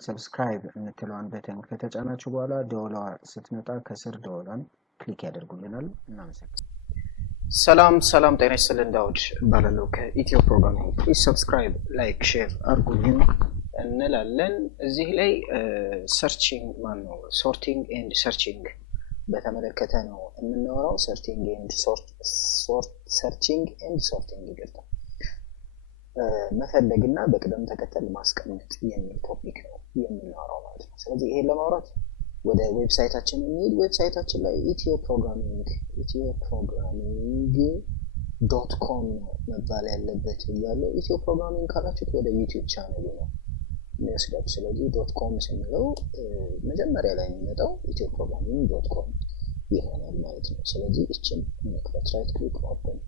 ሰብስክራይብ የምትለዋን በተን ከተጫናችሁ በኋላ ደወሏ ስትመጣ ከስር ደወሏን ክሊክ ያደርጉልናል። እናመሰግናለን። ሰላም ጤና ይስጥልን። ዳውድ ባላለው ከኢትዮ ፕሮግራሚንግ ፕሊዝ ሰብስክራይብ ላይክ ሼር አድርጉልኝ እንላለን። እዚህ ላይ ሶርቲንግ ኤንድ ሰርቺንግ በተመለከተ ነው የምናወራው። ሰርቺንግ ኤንድ ሶርቲንግ ይገርታል መፈለግና በቅደም ተከተል ማስቀመጥ የሚል ቶፒክ ነው የምናወራው ማለት ነው። ስለዚህ ይሄን ለማውራት ወደ ዌብሳይታችን እንሂድ። ዌብሳይታችን ላይ etioprogramming.com መባል ያለበት ያለው ኢትዮ ፕሮግራሚንግ ካላችሁት ወደ ዩቲዩብ ቻናሉ ነው የሚወስዳችሁ። ስለዚህ .com ስንለው መጀመሪያ ላይ የሚመጣው etioprogramming.com ይሆናል ማለት ነው። ስለዚህ እቺን መክፈት ራይት ክሊክ ኦፕን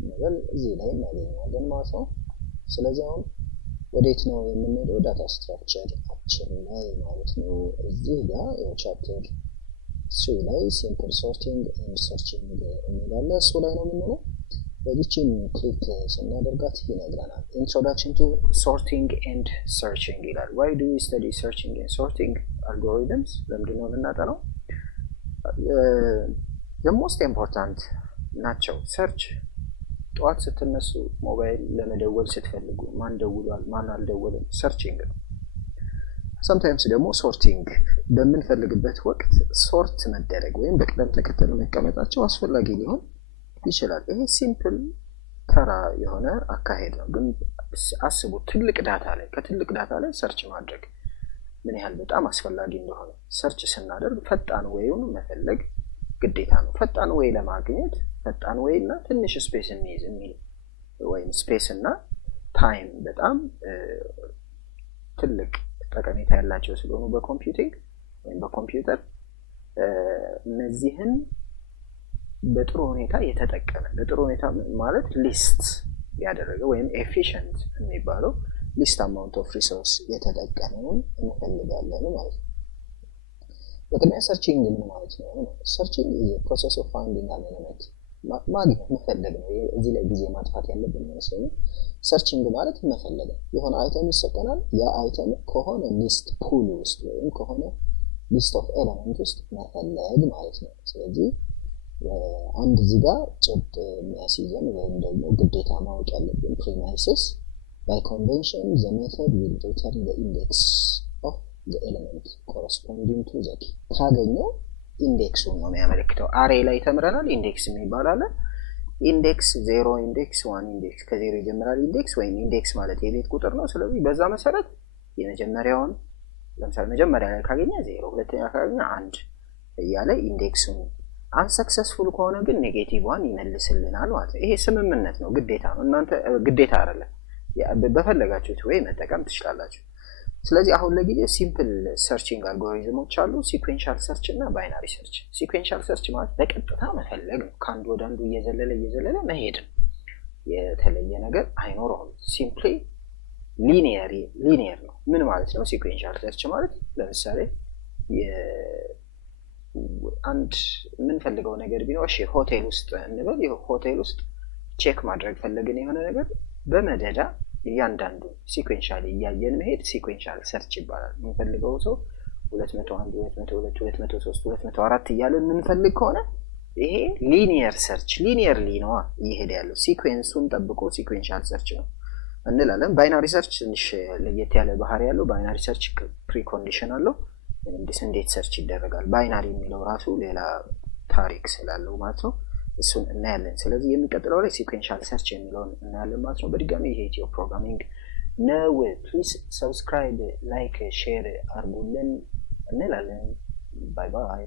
እንበል እዚህ ላይ እናገኛለን ማለት ነው። ስለዚህ አሁን ወዴት ነው የምንሄደው? ዳታ ስትራክቸር አችን ላይ ማለት ነው። እዚህ ጋር ቻፕተር 3 ላይ ሲምፕል ሶርቲንግ ኤንድ ሰርቺንግ እንላለን። እሱ ላይ ነው የምንለው። በዚህችን ክሊክ ስናደርጋት ይነግረናል ኢንትሮዳክሽን ቱ ሶርቲንግ ኤንድ ሰርቺንግ ይላል። why do we study searching and sorting algorithms? ለምንድን ነው የምናጠናው? the most important ናቸው። ሰርች ጠዋት ስትነሱ ሞባይል ለመደወል ስትፈልጉ ማን ደውሏል ማን አልደወለም ሰርቺንግ ነው። sometimes ደግሞ ሶርቲንግ በምንፈልግበት ወቅት ሶርት መደረግ ወይም በቅደም ተከተል መቀመጣቸው አስፈላጊ ሊሆን ይችላል። ይሄ ሲምፕል ተራ የሆነ አካሄድ ነው። ግን አስቡ ከትልቅ ዳታ ላይ ሰርች ማድረግ ምን ያህል በጣም አስፈላጊ እንደሆነ። ሰርች ስናደርግ ፈጣን ወይውን መፈለግ ግዴታ ነው። ፈጣን ወይ ለማግኘት ፈጣን ወይና ትንሽ ስፔስ እንይዝ የሚል ወይም ስፔስ እና ታይም በጣም ትልቅ ጠቀሜታ ያላቸው ስለሆኑ በኮምፒውቲንግ ወይም በኮምፒውተር እነዚህን በጥሩ ሁኔታ የተጠቀመ በጥሩ ሁኔታ ማለት ሊስት ያደረገ ወይም ኤፊሽንት የሚባለው ሊስት አማውንት ኦፍ ሪሶርስ የተጠቀመውን እንፈልጋለን ማለት ነው። በቅድሚያ ሰርቺንግ ምን ማለት ነው? ሰርቺንግ is a process of finding an element ማግኘት መፈለግ ነው። እዚህ ላይ ጊዜ ማጥፋት ያለብን ነው። ሰርቺንግ ማለት መፈለግ የሆነ አይተም ይሰጠናል። ያ አይተም ከሆነ ሊስት ፑል ውስጥ ወይም ከሆነ ሊስት ኦፍ ኤሌመንት ውስጥ መፈለግ ማለት ነው። ስለዚህ አንድ እዚህ ጋር ጭብጥ የሚያስይዘን ወይም ደግሞ ግዴታ ማወቅ ያለብን ፕሪማይስስ by convention the method will return the index of the element corresponding to the key ካገኘው ኢንዴክሱን ነው የሚያመለክተው። አሬ ላይ ተምረናል። ኢንዴክስ የሚባል አለ። ኢንዴክስ 0 ኢንዴክስ 1 ኢንዴክስ ከ0 ይጀምራል ኢንዴክስ ወይም ኢንዴክስ ማለት የቤት ቁጥር ነው። ስለዚህ በዛ መሰረት የመጀመሪያውን ለምሳሌ መጀመሪያ ላይ ካገኘ 0 ሁለተኛ ካገኘ 1 እያለ ኢንዴክሱን አንሰክሰስፉል ከሆነ ግን ኔጌቲቭ 1 ይመልስልናል ማለት ነው። ይሄ ስምምነት ነው፣ ግዴታ ነው። እናንተ ግዴታ አይደለም፣ በፈለጋችሁት ወይ መጠቀም ትችላላችሁ። ስለዚህ አሁን ለጊዜው ሲምፕል ሰርቺንግ አልጎሪዝሞች አሉ፣ ሲኩዌንሻል ሰርች እና ባይናሪ ሰርች። ሲኩዌንሻል ሰርች ማለት በቀጥታ መፈለግ ነው፣ ከአንዱ ወደ አንዱ እየዘለለ መሄድ ነው። የተለየ ነገር አይኖረውም። ሲምፕሊ ሊኒየር ነው። ምን ማለት ነው ሲኩዌንሻል ሰርች ማለት? ለምሳሌ አንድ የምንፈልገው ነገር ቢኖር እሺ ሆቴል ውስጥ እንበል። ሆቴል ውስጥ ቼክ ማድረግ ፈለግን የሆነ ነገር በመደዳ እያንዳንዱ ሲኩዌንሻሊ እያየን መሄድ ሲኩዌንሻል ሰርች ይባላል። የምንፈልገው ሰው 201 202 203 204 እያለን የምንፈልግ ከሆነ ይሄ ሊኒየር ሰርች ሊኒየርሊ ነው እየሄደ ያለው፣ ሲኩዌንሱን ጠብቆ ሲኩዌንሻል ሰርች ነው እንላለን። ባይናሪ ሰርች ትንሽ ለየት ያለ ባህሪ ያለው። ባይናሪ ሰርች ፕሪኮንዲሽን አለው። እንዴት ሰርች ይደረጋል ባይናሪ የሚለው ራሱ ሌላ ታሪክ ስላለው ማለት ነው። እሱን እናያለን። ስለዚህ የሚቀጥለው ላይ ሲኩዌንሻል ሰርች የሚለውን እናያለን ማለት ነው። በድጋሚ ይሄ ኢትዮ ፕሮግራሚንግ ነው። ፕሊዝ ሰብስክራይብ ላይክ ሼር አድርጉልን እንላለን። ባይ ባይ።